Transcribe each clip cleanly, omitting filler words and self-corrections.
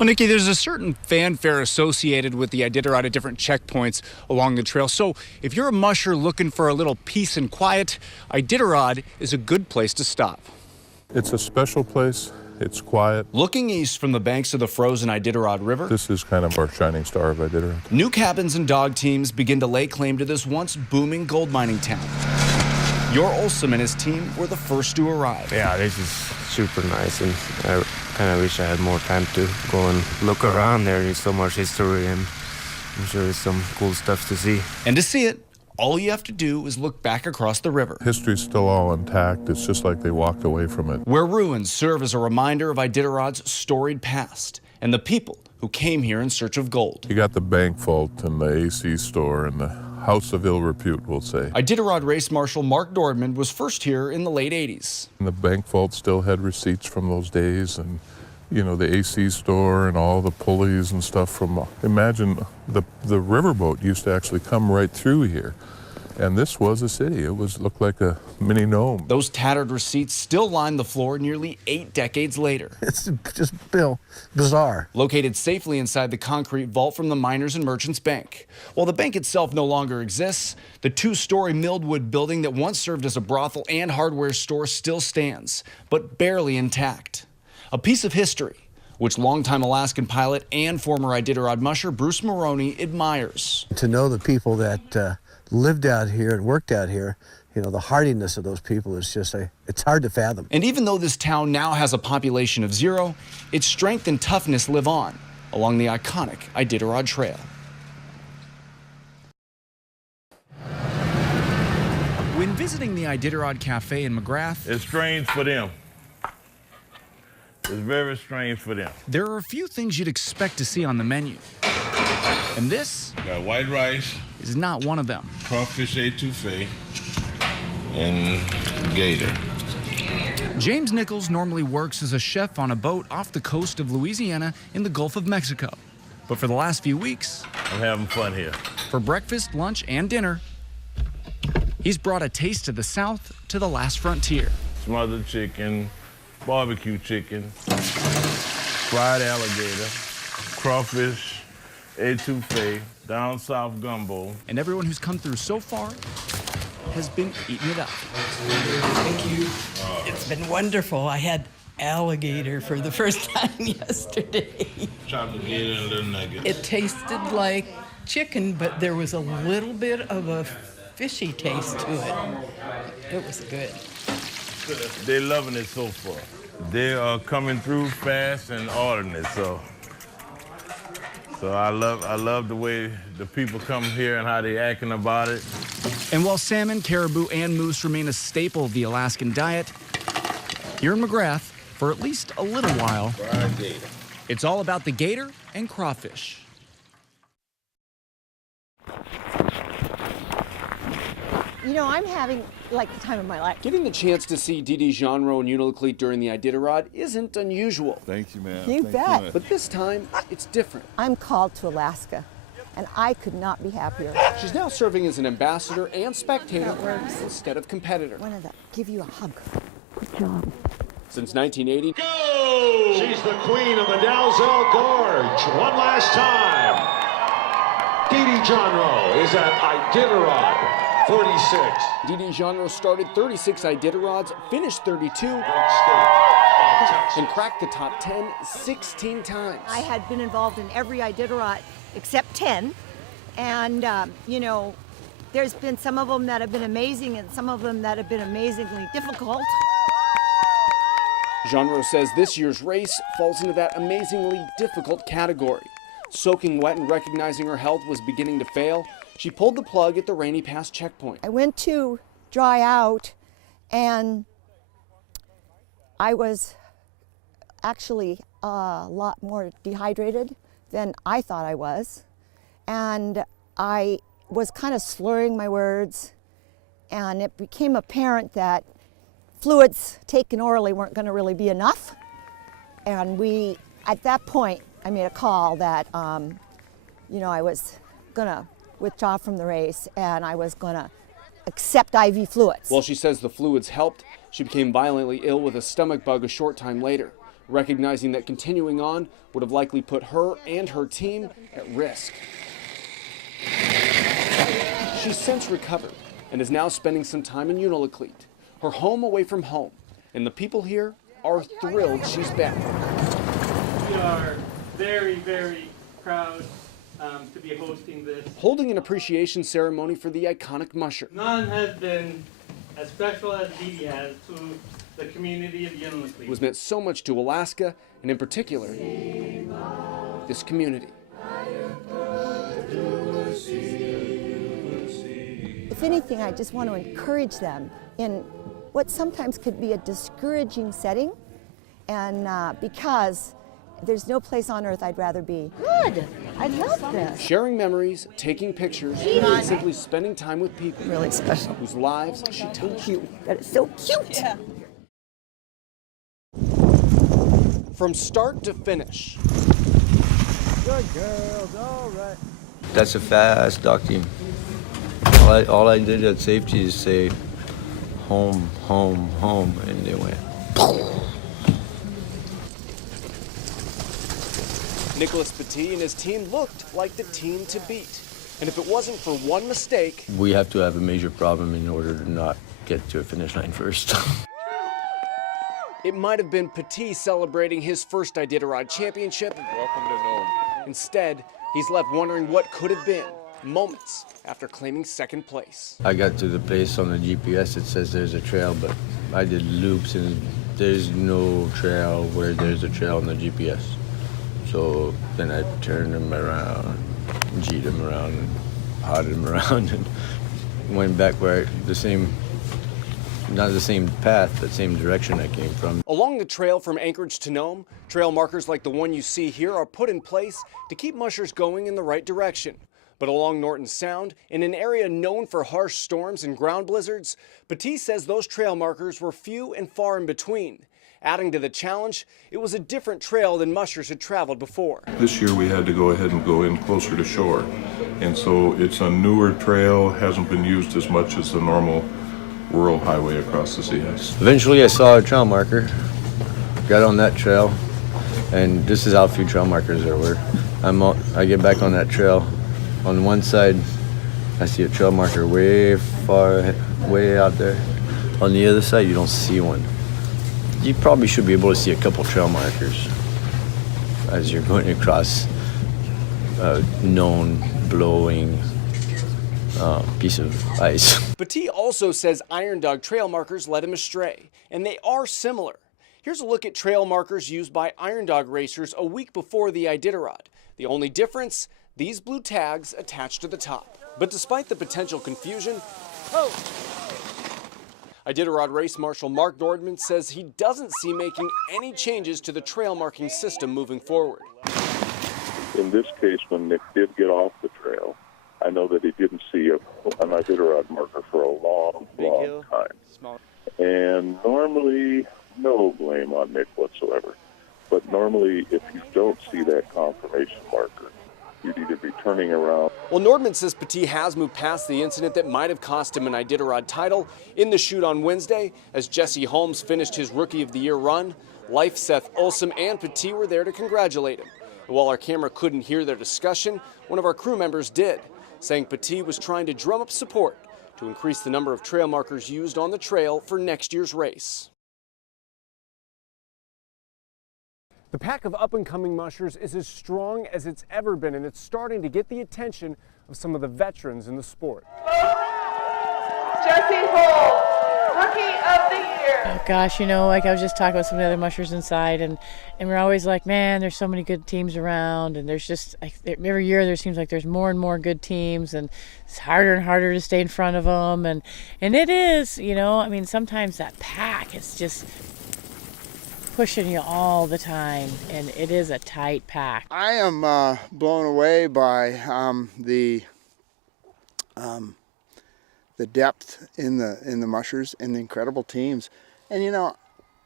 Well, Nikki, there's a certain fanfare associated with the Iditarod at different checkpoints along the trail. So if you're a musher looking for a little peace and quiet, Iditarod is a good place to stop. It's a special place. It's quiet. Looking east from the banks of the frozen Iditarod River, This is kind of our shining star of Iditarod. new cabins and dog teams begin to lay claim to this once booming gold mining town. Your Olson and his team were the first to arrive. Yeah, this is super nice, and I kind of wish I had more time to go and look around there. There's so much history, and I'm sure there's some cool stuff to see. And to see it, all you have to do is look back across the river, History's still all intact. It's just like they walked away from it. where ruins serve as a reminder of Iditarod's storied past and the people who came here in search of gold. You got the bank vault and the AC store and the house of ill repute, we'll say. Iditarod Race Marshal Mark Dordman was first here in the late 80s. And the bank vault still had receipts from those days, and you know, the AC store and all the pulleys and stuff from, imagine the riverboat used to actually come right through here. And this was a city. It looked like a mini Nome. Those tattered receipts still line the floor nearly 8 decades later. It's just, bizarre. Located safely inside the concrete vault from the Miners and Merchants Bank. While the bank itself no longer exists, the 2-story milled wood building that once served as a brothel and hardware store still stands, but barely intact. A piece of history, which longtime Alaskan pilot and former Iditarod musher Bruce Maroney admires. To know the people that lived out here and worked out here, you know, the hardiness of those people is just, it's hard to fathom. And even though this town now has a population of 0, its strength and toughness live on along the iconic Iditarod Trail. When visiting the Iditarod Cafe in McGrath, It's strange for them. It's very strange for them. there are a few things you'd expect to see on the menu. And this Got white rice, is not one of them. crawfish etouffee, and gator. James Nichols normally works as a chef on a boat off the coast of Louisiana in the Gulf of Mexico. But for the last few weeks, I'm having fun here. for breakfast, lunch, and dinner, he's brought a taste of the South to the last frontier. Smothered chicken, barbecue chicken, fried alligator, crawfish etouffee, down south gumbo. And everyone who's come through so far has been eating it up. Thank you. It's been wonderful. I had alligator for the first time yesterday. Chopped the gator and little nuggets. It tasted like chicken, but there was a little bit of a fishy taste to it. It was good. They're loving it so far. They are coming through fast and ordering it, so I love the way the people come here and how they acting about it. And while salmon, caribou, and moose remain a staple of the Alaskan diet, here in McGrath, for at least a little while, Fried gator. it's all about the gator and crawfish. You know, I'm having, like, the time of my life. Getting the chance to see Didi Genro and Unalakleet during the Iditarod isn't unusual. Thank you, man. You bet. But this time, it's different. I'm called to Alaska, and I could not be happier. She's now serving as an ambassador and spectator instead of competitor. Wanted to give you a hug. Good job. Since 1980, She's the queen of the Dalzell Gorge. One last time. Didi Genro is at Iditarod 46. Didi Genro started 36 Iditarods, finished 32, and cracked the top 10 16 times. I had been involved in every Iditarod except 10, and, you know, there's been some of them that have been amazing and some of them that have been amazingly difficult. Genro says this year's race falls into that amazingly difficult category. Soaking wet and recognizing her health was beginning to fail, she pulled the plug at the Rainy Pass checkpoint. I went to dry out, and I was actually a lot more dehydrated than I thought I was. And I was kind of slurring my words, and it became apparent that fluids taken orally weren't going to really be enough. And at that point, I made a call that, you know, I was going to withdraw from the race and I was going to accept IV fluids. While she says the fluids helped, she became violently ill with a stomach bug a short time later. recognizing that continuing on would have likely put her and her team at risk. She's since recovered and is now spending some time in Unalakleet, her home away from home, and the people here are thrilled she's back. We are very, very proud to be hosting this. Holding an appreciation ceremony for the iconic musher. None has been as special as Dee Dee has to the community of Unalakleet. It was meant so much to Alaska, and in particular, this community. If anything, I just want to encourage them in what sometimes could be a discouraging setting, and because there's no place on earth I'd rather be. Good. I love this. Sharing memories, taking pictures, and simply spending time with people. Really special. Whose lives she touched. Cute. That is so cute. Yeah. From start to finish. Good girls, all right. That's a fast duck team. All I did at safety is say, home, home, home, and they went. Nicholas Petit and his team looked like the team to beat. And if it wasn't for one mistake... We have to have a major problem in order to not get to a finish line first. It might have been Petit celebrating his first Iditarod championship. Welcome to Nome. Instead, he's left wondering what could have been moments after claiming second place. I got to the place on the GPS, it says there's a trail, but I did loops and there's no trail where there's a trail on the GPS. So then I turned him around, G'd him around, and potted him around, and went back where not the same path, but same direction I came from. Along the trail from Anchorage to Nome, trail markers like the one you see here are put in place to keep mushers going in the right direction. But along Norton Sound, in an area known for harsh storms and ground blizzards, Petit says those trail markers were few and far in between. Adding to the challenge, it was a different trail than mushers had traveled before. This year we had to go ahead and go in closer to shore. And so it's a newer trail, hasn't been used as much as the normal rural highway across the CS. Eventually I saw a trail marker, got on that trail, and this is how few trail markers there were. I get back on that trail. On one side, I see a trail marker way out there. On the other side, you don't see one. You probably should be able to see a couple trail markers as you're going across a known blowing piece of ice. Petit also says Iron Dog trail markers led him astray, and they are similar. Here's a look at trail markers used by Iron Dog racers a week before the Iditarod. The only difference, these blue tags attached to the top. But despite the potential confusion, Iditarod race marshal Mark Nordman says he doesn't see making any changes to the trail marking system moving forward. In this case, when Nick did get off the trail, I know that he didn't see an Iditarod marker for a long time. And normally, no blame on Nick whatsoever. But normally, if you don't see that confirmation marker, you'd either be turning around. Well, Nordman says Petit has moved past the incident that might have cost him an Iditarod title. In the chute on Wednesday, as Jesse Holmes finished his Rookie of the Year run, Life, Seth Olsom, and Petit were there to congratulate him. And while our camera couldn't hear their discussion, one of our crew members did, saying Petit was trying to drum up support to increase the number of trail markers used on the trail for next year's race. The pack of up-and-coming mushers is as strong as it's ever been, and it's starting to get the attention of some of the veterans in the sport. Jesse Holmes, Rookie of the Year. Oh gosh, you know, like I was just talking with some of the other mushers inside, and we're always like, man, there's so many good teams around, and there's just, like, every year there seems like there's more and more good teams, and it's harder and harder to stay in front of them, and it is, you know, I mean, sometimes that pack is just pushing you all the time, and it is a tight pack. I am blown away by the depth in the mushers and the incredible teams, and you know,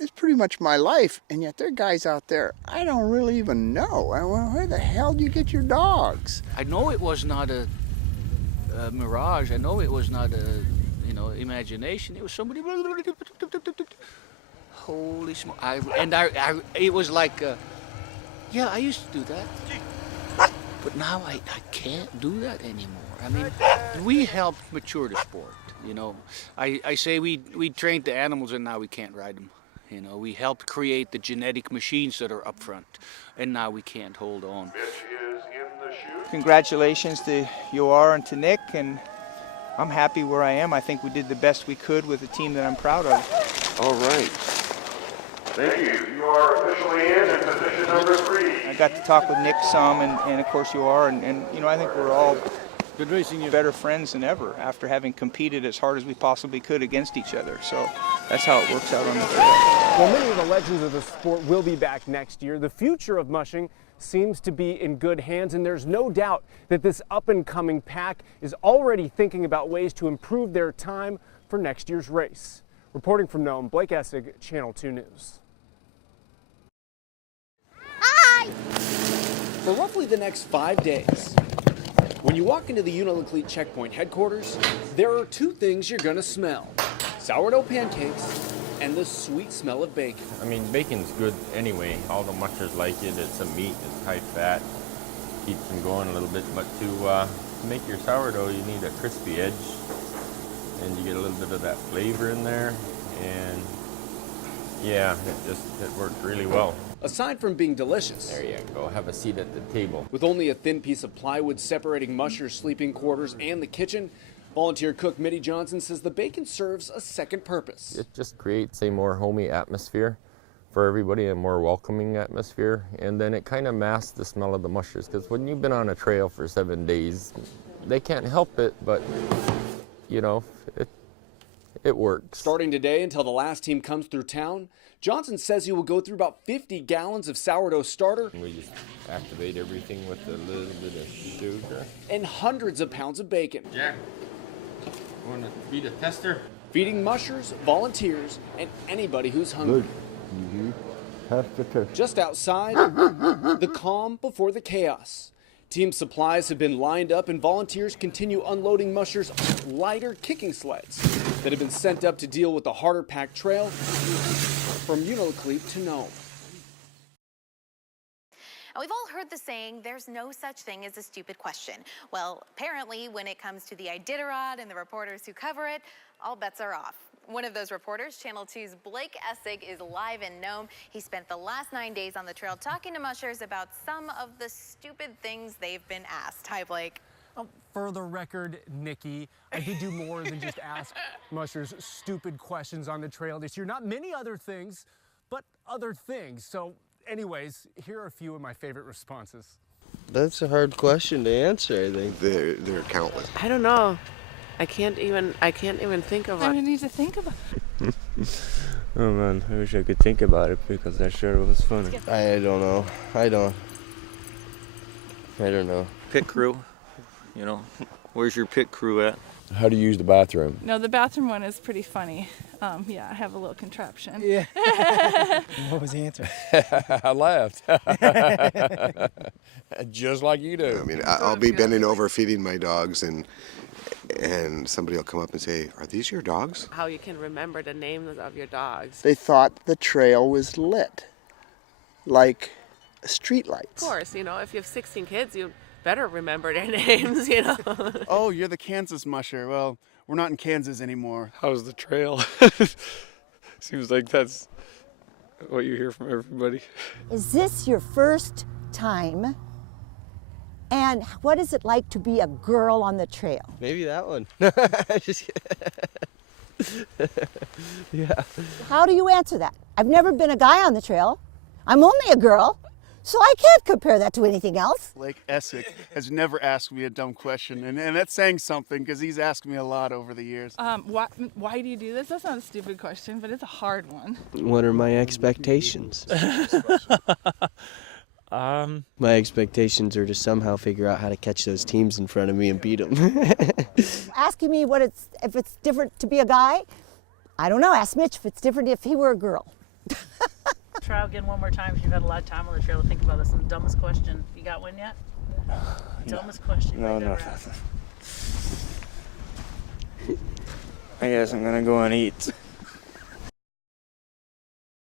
it's pretty much my life, and yet there are guys out there I don't really even know. Where the hell do you get your dogs? I know it was not a mirage. I know it was not a imagination. It was somebody holy smoke! It was like, yeah, I used to do that, but now I can't do that anymore. I mean, we helped mature the sport. You know, I say we trained the animals and now we can't ride them. You know, we helped create the genetic machines that are up front, and now we can't hold on. Congratulations to UR and to Nick, and I'm happy where I am. I think we did the best we could with a team that I'm proud of. All right. Thank you. You are officially in position number 3. I got to talk with Nick some, and of course UR, and you know, I think we're all good racing you. Better friends than ever after having competed as hard as we possibly could against each other. So that's how it works out on the trail. While many of the legends of the sport will be back next year, the future of mushing seems to be in good hands, and there's no doubt that this up-and-coming pack is already thinking about ways to improve their time for next year's race. Reporting from Nome, Blake Essig, Channel 2 News. Hi! For roughly the next 5 days, when you walk into the Uniloclete checkpoint headquarters, there are 2 things you're gonna smell: sourdough pancakes and the sweet smell of bacon. I mean, bacon's good anyway. All the mushers like it. It's a meat, it's high fat, keeps them going a little bit. But to make your sourdough, you need a crispy edge, and you get a little bit of that flavor in there, and yeah, it works really well. Aside from being delicious, There you go, have a seat at the table. with only a thin piece of plywood separating mushers' sleeping quarters and the kitchen, volunteer cook Mitty Johnson says the bacon serves a second purpose. It just creates a more homey atmosphere for everybody, a more welcoming atmosphere, and then it kind of masks the smell of the mushers, because when you've been on a trail for 7 days, they can't help it, but you know, it works. Starting today until the last team comes through town, Johnson says he will go through about 50 gallons of sourdough starter. We just activate everything with a little bit of sugar. And hundreds of pounds of bacon. Jack, want to be the tester? Feeding mushers, volunteers, and anybody who's hungry. Just outside, the calm before the chaos. Team supplies have been lined up and volunteers continue unloading mushers' lighter kicking sleds that have been sent up to deal with the harder packed trail from Uniloclete to Nome. And we've all heard the saying, there's no such thing as a stupid question. Well, apparently when it comes to the Iditarod and the reporters who cover it, all bets are off. One of those reporters, Channel 2's Blake Essig, is live in Nome. He spent the last 9 days on the trail talking to mushers about some of the stupid things they've been asked. Hi, Blake. For the record, Nikki, I did do more than just ask mushers stupid questions on the trail this year. Not many other things, but other things. So anyways, here are a few of my favorite responses. That's a hard question to answer, I think. They're countless. I don't know. I can't even think of I it. need to think about it. Oh man, I wish I could think about it because that sure was funny. I don't know. I don't know. Pit crew, you know, where's your pit crew at? How do you use the bathroom? No, the bathroom one is pretty funny. Yeah, I have a little contraption. Yeah. What was the answer? I laughed. Just like you do. I mean, I'll be bending over feeding my dogs, and somebody will come up and say, "Are these your dogs?" How you can remember the names of your dogs. They thought the trail was lit, like street lights. Of course, you know, if you have 16 kids, you better remember their names, you know. Oh, you're the Kansas musher. Well, we're not in Kansas anymore. How's the trail? Seems like that's what you hear from everybody. Is this your first time? And what is it like to be a girl on the trail? Maybe that one. Yeah. How do you answer that? I've never been a guy on the trail. I'm only a girl, so I can't compare that to anything else. Blake Essig has never asked me a dumb question, and that's saying something because he's asked me a lot over the years. Why do you do this? That's not a stupid question, but it's a hard one. What are my expectations? My expectations are to somehow figure out how to catch those teams in front of me and beat them. Asking me if it's different to be a guy, I don't know. Ask Mitch if it's different if he were a girl. Try again one more time because you've had a lot of time on the trail to think about this. And the dumbest question. You got one yet? Dumbest question. No. I guess I'm gonna go and eat.